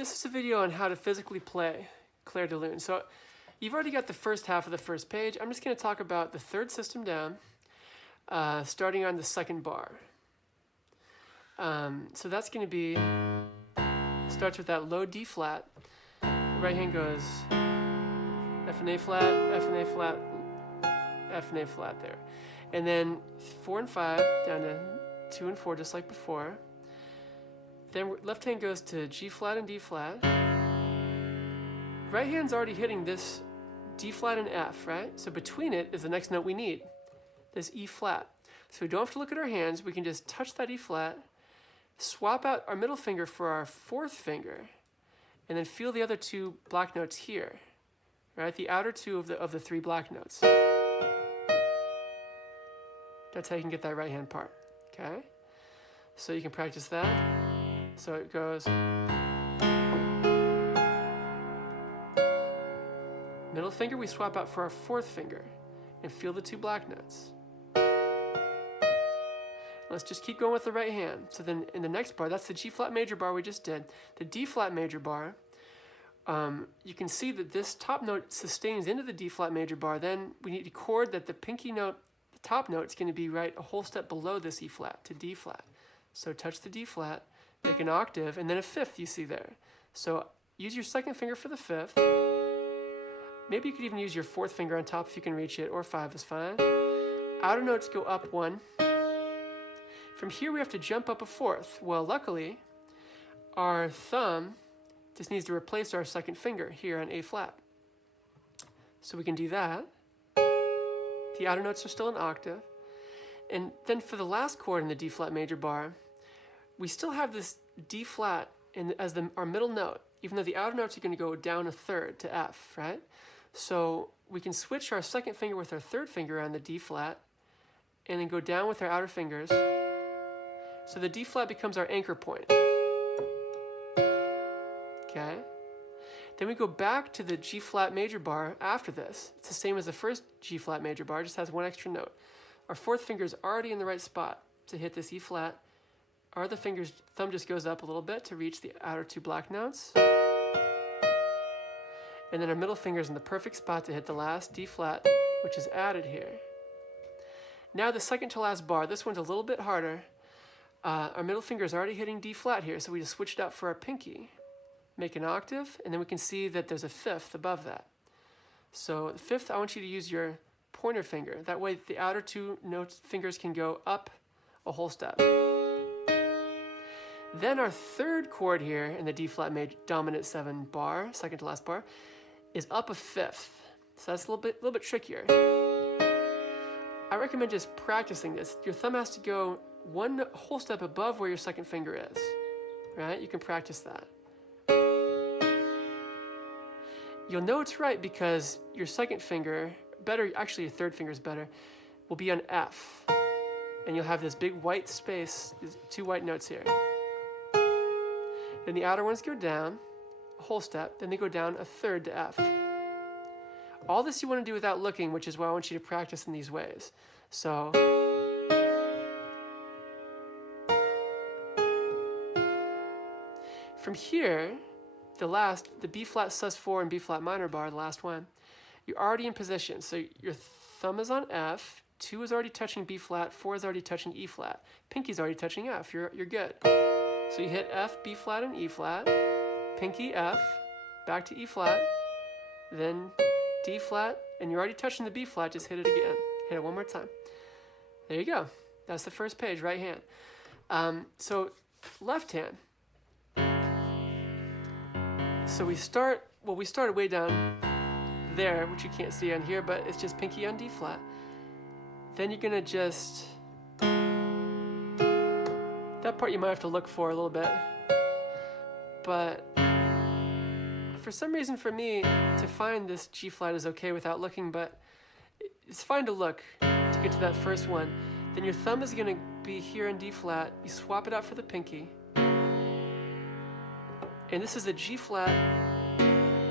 this is a video on how to physically play Clair De Lune. So you've already got the first half of the first page. I'm just going to talk about the third system down, starting on the second bar. So that's going to be, starts with that low D flat. Right hand goes F and A flat, F and A flat, F and A flat there. And then 4 and 5 down to 2 and 4 just like before. Then left hand goes to G flat and D flat. Right hand's already hitting this D flat and F, right? So between it is the next note we need, this E flat. So we don't have to look at our hands, we can just touch that E flat, swap out our middle finger for our fourth finger, and then feel the other two black notes here, right? The outer two of the three black notes. That's how you can get that right hand part, okay? So you can practice that. So it goes middle finger we swap out for our fourth finger and feel the two black notes. Let's just keep going with the right hand. So then in the next bar, that's the G flat major bar we just did. The D flat major bar, you can see that this top note sustains into the D flat major bar. Then we need to chord that the pinky note, the top note, is going to be right a whole step below this E flat to D flat. So touch the D flat, make an octave, and then a fifth you see there. So use your second finger for the fifth. Maybe you could even use your fourth finger on top if you can reach it, or 5 is fine. Outer notes go up 1. From here we have to jump up a fourth. Well, luckily, our thumb just needs to replace our second finger here on A flat. So we can do that. The outer notes are still an octave. And then for the last chord in the D flat major bar, we still have this D flat as our middle note, even though the outer notes are going to go down a third to F, right? So we can switch our second finger with our third finger on the D flat, and then go down with our outer fingers. So the D flat becomes our anchor point. Okay? Then we go back to the G flat major bar after this. It's the same as the first G flat major bar, just has one extra note. Our fourth finger is already in the right spot to hit this E flat. Our other finger's thumb just goes up a little bit to reach the outer two black notes. And then our middle finger is in the perfect spot to hit the last D flat, which is added here. Now the second to last bar, this one's a little bit harder. Our middle finger is already hitting D flat here, so we just switched out for our pinky. Make an octave, and then we can see that there's a fifth above that. So the fifth, I want you to use your pointer finger. That way the outer two fingers can go up a whole step. Then our third chord here in the D flat dominant 7 bar, second to last bar, is up a fifth. So that's a little bit trickier. I recommend just practicing this. Your thumb has to go one whole step above where your second finger is, right? You can practice that. You'll know it's right because your second finger, actually your third finger is better, will be on F. And you'll have this big white space, these two white notes here. Then the outer ones go down a whole step, then they go down a third to F. All this you want to do without looking, which is why I want you to practice in these ways. So from here, the B flat sus4 and B flat minor bar, the last one, you're already in position. So your thumb is on F, 2 is already touching B flat, 4 is already touching E flat, pinky's already touching F, you're good. So you hit F, B flat, and E flat, pinky, F, back to E flat, then D flat, and you're already touching the B flat, just hit it again. Hit it one more time. There you go. That's the first page, right hand. So left hand. So we started way down there, which you can't see on here, but it's just pinky on D flat. Then you're gonna just, that part you might have to look for a little bit, but for some reason for me, to find this G flat is okay without looking, but it's fine to look to get to that first one. Then your thumb is gonna be here in D flat, you swap it out for the pinky, and this is a G flat,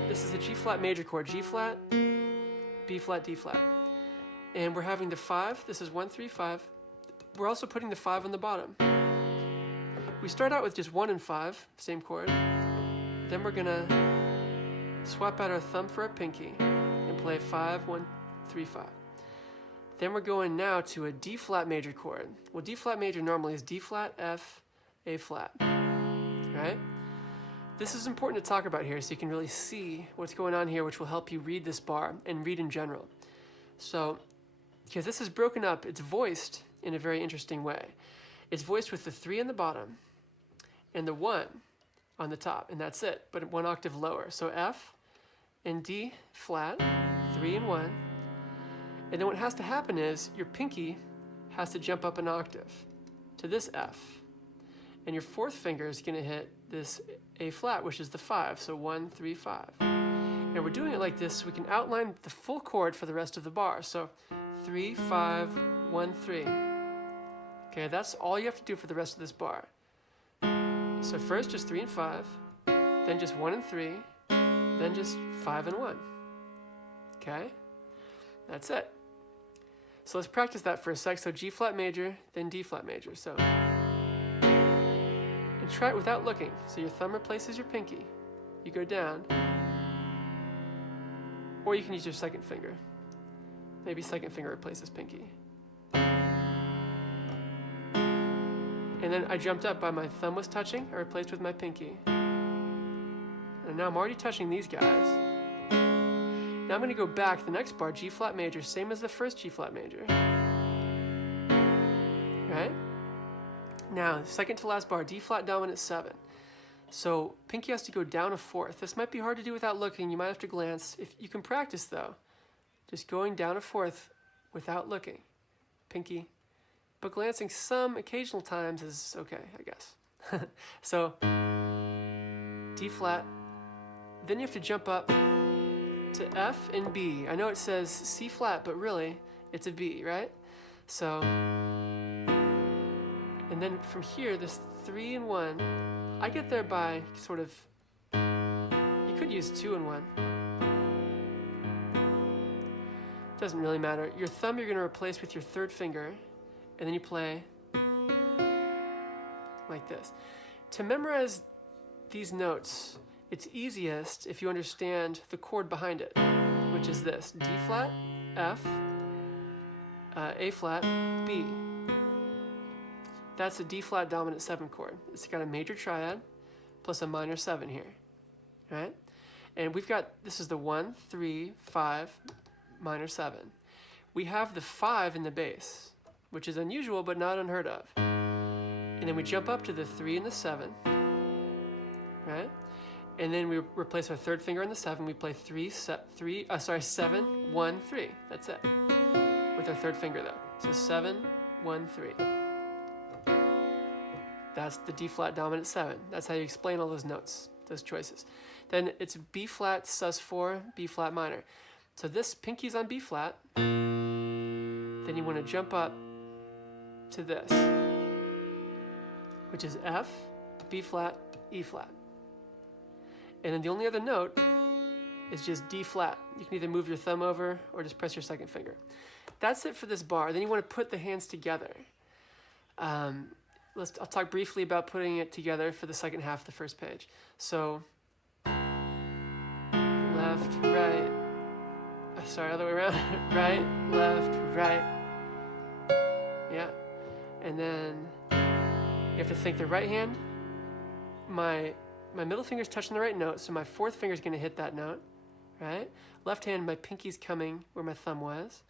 this is a G flat major chord, G flat, B flat, D flat. And we're having the 5, this is 1, 3, 5. We're also putting the 5 on the bottom. We start out with just 1 and 5, same chord. then we're gonna swap out our thumb for our pinky and play 5, 1, 3, 5. Then we're going now to a D flat major chord. Well, D flat major normally is D flat, F, A flat, right? This is important to talk about here so you can really see what's going on here, which will help you read this bar and read in general. So, because this is broken up, it's voiced in a very interesting way. It's voiced with the 3 on the bottom and the 1 on the top, and that's it, but 1 octave lower. So F and D flat, 3 and 1. And then what has to happen is your pinky has to jump up an octave to this F. And your 4th finger is going to hit this A flat, which is the 5. So 1, 3, 5. And we're doing it like this so we can outline the full chord for the rest of the bar. So 3, 5, 1, 3. Okay, that's all you have to do for the rest of this bar. So first just 3 and 5, then just 1 and 3, then just 5 and 1. Okay? That's it. So let's practice that for a sec. So G flat major, then D flat major. So, and try it without looking. So your thumb replaces your pinky. You go down, or you can use your second finger. Maybe second finger replaces pinky. And then I jumped up by my thumb was touching, I replaced with my pinky. And now I'm already touching these guys. Now I'm going to go back, the next bar, G flat major, same as the first G flat major. Right? Now, second to last bar, D flat dominant 7. So pinky has to go down a 4th. This might be hard to do without looking, you might have to glance. If you can practice though, just going down a 4th without looking. Pinky. But glancing some occasional times is okay, I guess. So, D flat. Then you have to jump up to F and B. I know it says C flat, but really, it's a B, right? So, and then from here, this 3 and 1, I get there by sort of, you could use 2 and 1. Doesn't really matter. Your thumb you're gonna replace with your 3rd finger, and then you play like this. To memorize these notes, it's easiest if you understand the chord behind it, which is this: D flat, F, A flat, B. That's a D flat dominant 7 chord. It's got a major triad plus a minor 7 here, right? And we've got, this is the 1, 3, 5, minor 7. We have the 5 in the bass, which is unusual but not unheard of. And then we jump up to the 3 and the 7, right? And then we replace our 3rd finger on the 7. We play 7, 1, 3. That's it. With our 3rd finger though. So 7, 1, 3. That's the D flat dominant 7. That's how you explain all those notes, those choices. Then it's B flat, sus4, B flat minor. So this pinky's on B flat. Then you want to jump up to this, which is F, B flat, E flat. And then the only other note is just D flat. You can either move your thumb over or just press your 2nd finger. That's it for this bar. Then you want to put the hands together. I'll talk briefly about putting it together for the second half of the first page. So, left, right, other way around. Right, left, right. Yeah. And then you have to think the right hand, my middle finger's touching the right note, so my 4th finger's gonna hit that note, right? Left hand, my pinky's coming where my thumb was.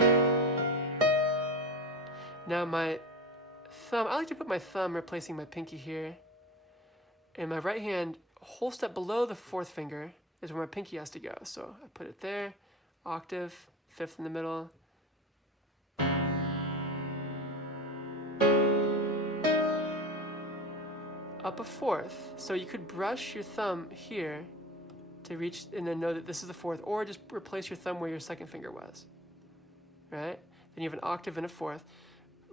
Now my thumb, I like to put my thumb replacing my pinky here. And my right hand, a whole step below the 4th finger is where my pinky has to go. So I put it there, octave, 5th in the middle. Up a 4th, so you could brush your thumb here to reach and then know that this is the 4th, or just replace your thumb where your 2nd finger was, right? Then you have an octave and a 4th.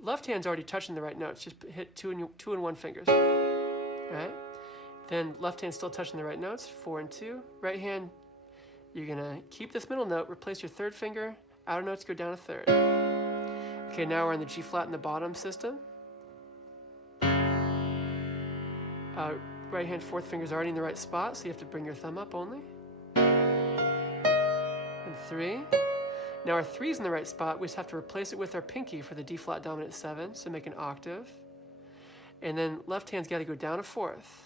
Left hand's already touching the right notes, just hit 2 and 1 fingers, right? Then left hand's still touching the right notes, 4 and 2. Right hand, you're gonna keep this middle note, replace your 3rd finger, outer notes go down a 3rd. Okay, now we're in the G flat in the bottom system. right hand fourth finger is already in the right spot, so you have to bring your thumb up only. And 3. Now our 3 is in the right spot, we just have to replace it with our pinky for the D flat dominant 7, so make an octave. And then left hand's got to go down a fourth.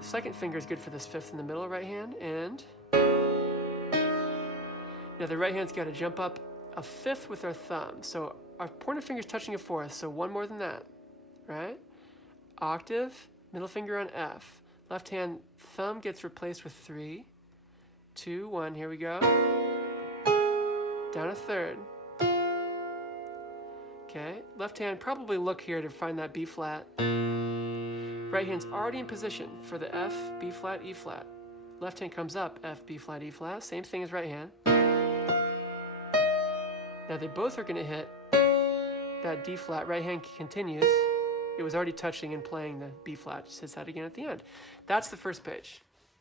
Second finger is good for this 5th in the middle, right hand, and now the right hand's got to jump up a 5th with our thumb. So our pointer finger's touching a 4th, so 1 more than that, right? Octave, middle finger on F. Left hand thumb gets replaced with 3, 2, 1, here we go. Down a 3rd. Okay, left hand, probably look here to find that B flat. Right hand's already in position for the F, B flat, E flat. Left hand comes up, F, B flat, E flat, same thing as right hand. Now they both are going to hit that D flat. Right hand continues. It was already touching and playing the B flat. Just hits that again at the end. That's the first page.